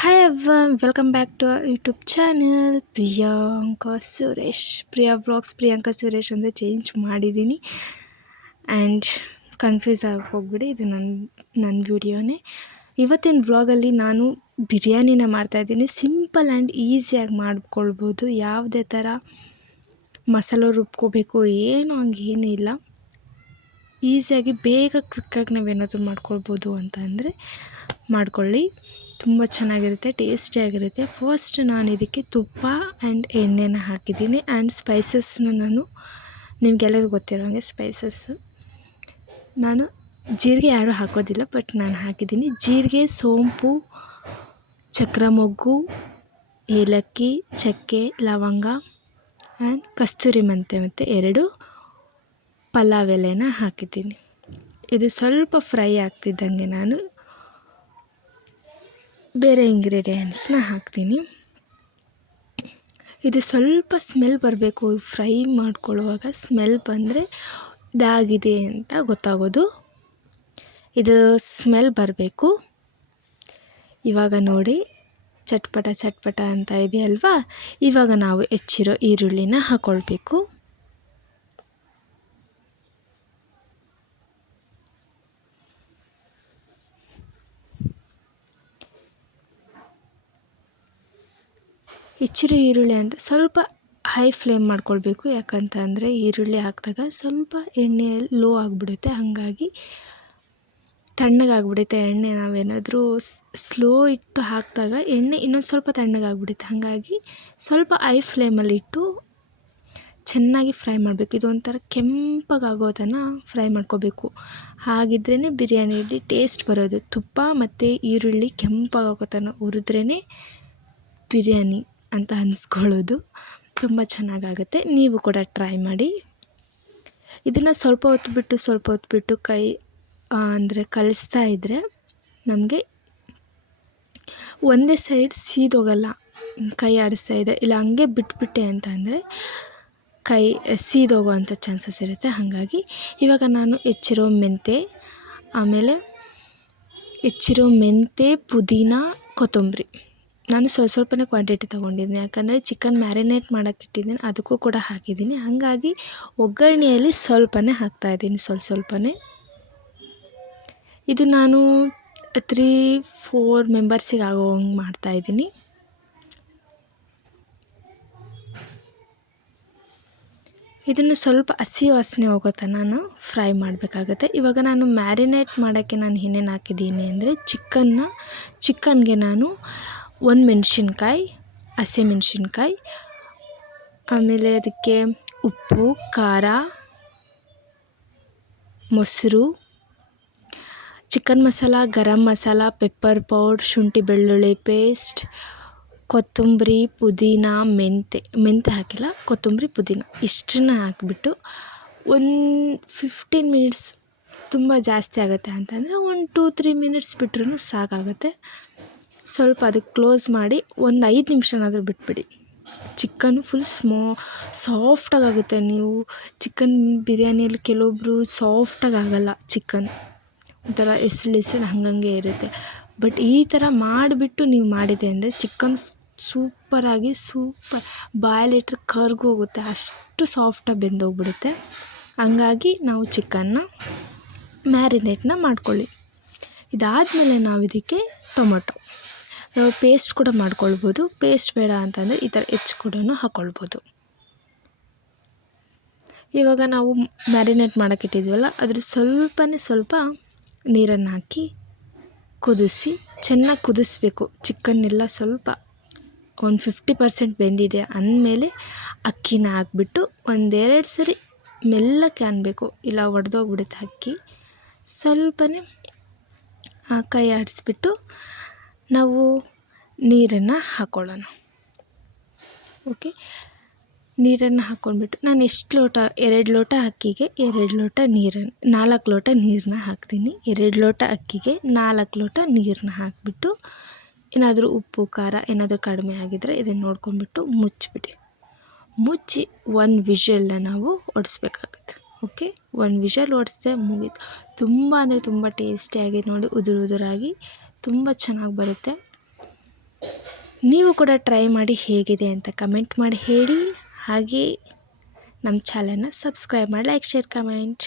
Hi everyone, welcome back to our YouTube channel Priya vlogs Priyanka Suresh ಅಂತ change ಮಾಡಿದ್ದೀನಿ. And confuse ಆಗಿ ಹೋಗ್ಬಿಡಿ, ಇದು ನನ್ನ ವಿಡಿಯೋನೇ. ಇವತ್ತಿನ ವ್ಲಾಗಲ್ಲಿ ನಾನು ಬಿರಿಯಾನಿನ ಮಾಡ್ತಾಯಿದ್ದೀನಿ. ಸಿಂಪಲ್ ಆ್ಯಂಡ್ ಈಸಿಯಾಗಿ ಮಾಡ್ಕೊಳ್ಬೋದು. ಯಾವುದೇ ಥರ ಮಸಾಲೆ ರುಬ್ಕೋಬೇಕು ಏನೂ ಹಂಗೇನೂ ಇಲ್ಲ. ಈಸಿಯಾಗಿ ಬೇಗ ಕ್ವಿಕ್ಕಾಗಿ ನಾವೇನಾದರೂ ಮಾಡ್ಕೊಳ್ಬೋದು ಅಂತ ಅಂದರೆ ಮಾಡ್ಕೊಳ್ಳಿ. ತುಂಬ ಚೆನ್ನಾಗಿರುತ್ತೆ, ಟೇಸ್ಟಿಯಾಗಿರುತ್ತೆ. ಫಸ್ಟ್ ನಾನು ಇದಕ್ಕೆ ತುಪ್ಪ ಆ್ಯಂಡ್ ಎಣ್ಣೆನ ಹಾಕಿದ್ದೀನಿ. ಆ್ಯಂಡ್ ಸ್ಪೈಸಸ್ನ ನಾನು ನಿಮಗೆಲ್ಲರಿಗೂ ಗೊತ್ತಿರೋ ಹಾಗೆ ಸ್ಪೈಸಸ್ಸು ನಾನು ಜೀರಿಗೆ ಯಾರೂ ಹಾಕೋದಿಲ್ಲ, ಬಟ್ ನಾನು ಹಾಕಿದ್ದೀನಿ. ಜೀರಿಗೆ, ಸೋಂಪು, ಚಕ್ರ ಮೊಗ್ಗು, ಏಲಕ್ಕಿ, ಚಕ್ಕೆ, ಲವಂಗ ಆ್ಯಂಡ್ ಕಸ್ತೂರಿ ಮೆಂತೆ ಮತ್ತು 2 ಪಲಾವ್ ಎಲೆನ ಹಾಕಿದ್ದೀನಿ. ಇದು ಸ್ವಲ್ಪ ಫ್ರೈ ಆಗ್ತಿದ್ದಂಗೆ ನಾನು ಬೇರೆ ಇಂಗ್ರೀಡಿಯೆಂಟ್ಸ್ನ ಹಾಕ್ತೀನಿ. ಇದು ಸ್ವಲ್ಪ ಸ್ಮೆಲ್ ಬರಬೇಕು. ಫ್ರೈ ಮಾಡ್ಕೊಳ್ಳುವಾಗ ಸ್ಮೆಲ್ ಬಂದರೆ ಇದಾಗಿದೆ ಅಂತ ಗೊತ್ತಾಗೋದು. ಇದು ಸ್ಮೆಲ್ ಬರಬೇಕು. ಇವಾಗ ನೋಡಿ ಚಟ್ಪಟ ಚಟ್ಪಟ ಅಂತ ಇದೆಯಲ್ವಾ. ಇವಾಗ ನಾವು ಹೆಚ್ಚಿರೋ ಈರುಳ್ಳಿನ ಹಾಕ್ಕೊಳ್ಬೇಕು. ಹೆಚ್ಚಿರೋ ಈರುಳ್ಳಿ ಅಂತ ಸ್ವಲ್ಪ ಹೈ ಫ್ಲೇಮ್ ಮಾಡ್ಕೊಳ್ಬೇಕು. ಯಾಕಂತ ಅಂದರೆ ಈರುಳ್ಳಿ ಹಾಕಿದಾಗ ಸ್ವಲ್ಪ ಎಣ್ಣೆ ಲೋ ಆಗಿಬಿಡುತ್ತೆ, ಹಾಗಾಗಿ ತಣ್ಣಗಾಗ್ಬಿಡುತ್ತೆ ಎಣ್ಣೆ. ನಾವೇನಾದರೂ ಸ್ಲೋ ಇಟ್ಟು ಹಾಕಿದಾಗ ಎಣ್ಣೆ ಇನ್ನೊಂದು ಸ್ವಲ್ಪ ತಣ್ಣಗಾಗ್ಬಿಡುತ್ತೆ, ಹಾಗಾಗಿ ಸ್ವಲ್ಪ ಹೈ ಫ್ಲೇಮಲ್ಲಿಟ್ಟು ಚೆನ್ನಾಗಿ ಫ್ರೈ ಮಾಡಬೇಕು. ಇದೊಂಥರ ಕೆಂಪಗಾಗೋ ತನಕ ಫ್ರೈ ಮಾಡ್ಕೋಬೇಕು. ಹಾಗಿದ್ರೇ ಬಿರಿಯಾನಿಯಲ್ಲಿ ಟೇಸ್ಟ್ ಬರೋದು. ತುಪ್ಪ ಮತ್ತು ಈರುಳ್ಳಿ ಕೆಂಪಗಾಗೋ ತನಕ ಹುರಿದ್ರೇ ಬಿರಿಯಾನಿ ಅಂತ ಅನಿಸ್ಕೊಳ್ಳೋದು. ತುಂಬ ಚೆನ್ನಾಗಾಗುತ್ತೆ. ನೀವು ಕೂಡ ಟ್ರೈ ಮಾಡಿ. ಇದನ್ನು ಸ್ವಲ್ಪ ಹೊತ್ತು ಬಿಟ್ಟು ಕೈ ಅಂದರೆ ಕಲಿಸ್ತಾ ಇದ್ದರೆ ನಮಗೆ ಒಂದೇ ಸೈಡ್ ಸೀದೋಗಲ್ಲ. ಕೈ ಆಡಿಸ್ತಾ ಇದೆ ಇಲ್ಲ ಹಂಗೆ ಬಿಟ್ಬಿಟ್ಟೆ ಅಂತ ಅಂದರೆ ಕೈ ಸೀದೋಗೋವಂಥ ಚಾನ್ಸಸ್ ಇರುತ್ತೆ. ಹಾಗಾಗಿ ಇವಾಗ ನಾನು ಹೆಚ್ಚಿರೋ ಮೆಂತೆ, ಪುದೀನ, ಕೊತ್ತಂಬರಿ ನಾನು ಸ್ವಲ್ಪನೇ ಕ್ವಾಂಟಿಟಿ ತೊಗೊಂಡಿದ್ದೀನಿ. ಯಾಕಂದರೆ ಚಿಕನ್ ಮ್ಯಾರಿನೇಟ್ ಮಾಡೋಕ್ಕೆ ಇಟ್ಟಿದ್ದೀನಿ, ಅದಕ್ಕೂ ಕೂಡ ಹಾಕಿದ್ದೀನಿ. ಹಾಗಾಗಿ ಒಗ್ಗರಣೆಯಲ್ಲಿ ಸ್ವಲ್ಪನೇ ಹಾಕ್ತಾಯಿದ್ದೀನಿ, ಸ್ವಲ್ಪನೇ. ಇದು ನಾನು 3-4 ಮೆಂಬರ್ಸಿಗೆ ಆಗೋ ಹಂಗೆ ಮಾಡ್ತಾಯಿದ್ದೀನಿ. ಇದನ್ನು ಸ್ವಲ್ಪ ಹಸಿ ವಾಸನೆ ಹೋಗೋ ತನಕ ನಾನು ಫ್ರೈ ಮಾಡಬೇಕಾಗುತ್ತೆ. ಇವಾಗ ನಾನು ಮ್ಯಾರಿನೇಟ್ ಮಾಡೋಕ್ಕೆ ನಾನು ಏನೇನು ಹಾಕಿದ್ದೀನಿ ಅಂದರೆ ಚಿಕನ್ಗೆ ನಾನು 1 ಮೆಣಸಿನ್ಕಾಯಿ, ಹಸಿಮೆಣಸಿನ್ಕಾಯಿ, ಆಮೇಲೆ ಅದಕ್ಕೆ ಉಪ್ಪು, ಖಾರ, ಮೊಸರು, chicken masala, garam masala, pepper powder, ಶುಂಠಿ ಬೆಳ್ಳುಳ್ಳಿ ಪೇಸ್ಟ್, ಕೊತ್ತಂಬರಿ, ಪುದೀನ, ಮೆಂತೆ ಹಾಕಿಲ್ಲ, ಕೊತ್ತಂಬರಿ, ಪುದೀನ ಇಷ್ಟನ್ನ ಹಾಕಿಬಿಟ್ಟು ಒಂದು 15 ಮಿನಿಟ್ಸ್, ತುಂಬ ಜಾಸ್ತಿ ಆಗುತ್ತೆ ಅಂತಂದರೆ 1-2-3 ಮಿನಿಟ್ಸ್ ಬಿಟ್ರೂ ಸಾಕಾಗುತ್ತೆ. ಸ್ವಲ್ಪ ಅದಕ್ಕೆ ಕ್ಲೋಸ್ ಮಾಡಿ ಒಂದು 5 ನಿಮಿಷನಾದರೂ ಬಿಟ್ಬಿಡಿ. ಚಿಕನ್ನು ಫುಲ್ ಸಾಫ್ಟಾಗುತ್ತೆ. ನೀವು ಚಿಕನ್ ಬಿರಿಯಾನಿಯಲ್ಲಿ ಕೆಲವೊಬ್ಬರು ಸಾಫ್ಟಾಗಿ ಆಗಲ್ಲ, ಚಿಕನ್ ಒಂಥರ ಎಸಳು ಹಂಗಂಗೆ ಇರುತ್ತೆ. ಬಟ್ ಈ ಥರ ಮಾಡಿಬಿಟ್ಟು ನೀವು ಮಾಡಿದೆ ಅಂದರೆ ಚಿಕನ್ ಸೂಪರ್ ಬಾಯಲ್ಲಿಟ್ಟರೆ ಕರ್ಗೋಗುತ್ತೆ, ಅಷ್ಟು ಸಾಫ್ಟಾಗಿ ಬೆಂದೋಗ್ಬಿಡುತ್ತೆ. ಹಂಗಾಗಿ ನಾವು ಚಿಕನ್ನ ಮ್ಯಾರಿನೇಟ್ನ ಮಾಡ್ಕೊಳ್ಳಿ. ಇದಾದಮೇಲೆ ನಾವು ಇದಕ್ಕೆ ಟೊಮೊಟೊ ಪೇಸ್ಟ್ ಕೂಡ ಮಾಡ್ಕೊಳ್ಬೋದು. ಪೇಸ್ಟ್ ಬೇಡ ಅಂತಂದರೆ ಈ ಥರ ಹೆಚ್ಚು ಕೂಡ ಹಾಕ್ಕೊಳ್ಬೋದು. ಇವಾಗ ನಾವು ಮ್ಯಾರಿನೇಟ್ ಮಾಡೋಕ್ಕಿಟ್ಟಿದ್ವಲ್ಲ ಅದ್ರ ಸ್ವಲ್ಪ ನೀರನ್ನು ಹಾಕಿ ಚೆನ್ನಾಗಿ ಕುದಿಸ್ಬೇಕು. ಚಿಕನ್ನೆಲ್ಲ ಸ್ವಲ್ಪ ಒಂದು 50% ಬೆಂದಿದೆ ಅಂದಮೇಲೆ ಅಕ್ಕಿನ ಹಾಕ್ಬಿಟ್ಟು 1-2 ಸರಿ ಮೆಲ್ಲಕ್ಕೆ ಅನ್ಬೇಕು, ಇಲ್ಲ ಒಡೆದೋಗ್ಬಿಡುತ್ತೆ ಅಕ್ಕಿ. ಸ್ವಲ್ಪನೇ ಕೈ ಆಡಿಸ್ಬಿಟ್ಟು ನಾವು ನೀರನ್ನು ಹಾಕ್ಕೊಳ್ಳೋಣ. ಓಕೆ, ನೀರನ್ನು ಹಾಕ್ಕೊಂಡ್ಬಿಟ್ಟು ನಾನು ಎಷ್ಟು ಲೋಟ, 2 ಲೋಟ ಅಕ್ಕಿಗೆ 2 ಲೋಟ ನೀರನ್ನು, 4 ಲೋಟ ನೀರನ್ನ ಹಾಕ್ತೀನಿ. 2 ಲೋಟ ಅಕ್ಕಿಗೆ 4 ಲೋಟ ನೀರನ್ನ ಹಾಕಿಬಿಟ್ಟು ಏನಾದರೂ ಉಪ್ಪು ಖಾರ ಏನಾದರೂ ಕಡಿಮೆ ಆಗಿದ್ದರೆ ಇದನ್ನು ನೋಡ್ಕೊಂಡ್ಬಿಟ್ಟು ಮುಚ್ಚಿ 1 ವಿಷಲ್ನ ನಾವು ಹೊಡಿಸ್ಬೇಕಾಗುತ್ತೆ. ಓಕೆ, 1 ವಿಷಲ್ ಹೊಡಿಸಿದೆ ಮುಗೀತು. ತುಂಬ ಅಂದರೆ ತುಂಬ ಟೇಸ್ಟಿಯಾಗಿ ನೋಡಿ, ಉದುರಾಗಿ ತುಂಬ ಚೆನ್ನಾಗಿ ಬರುತ್ತೆ. ನೀವು ಕೂಡ ಟ್ರೈ ಮಾಡಿ ಹೇಗಿದೆ ಅಂತ ಕಮೆಂಟ್ ಮಾಡಿ ಹೇಳಿ. ಹಾಗೆ ನಮ್ಮ ಚಾನಲ್ನ ಸಬ್ಸ್ಕ್ರೈಬ್ ಮಾಡಿ, ಲೈಕ್, ಶೇರ್, ಕಮೆಂಟ್.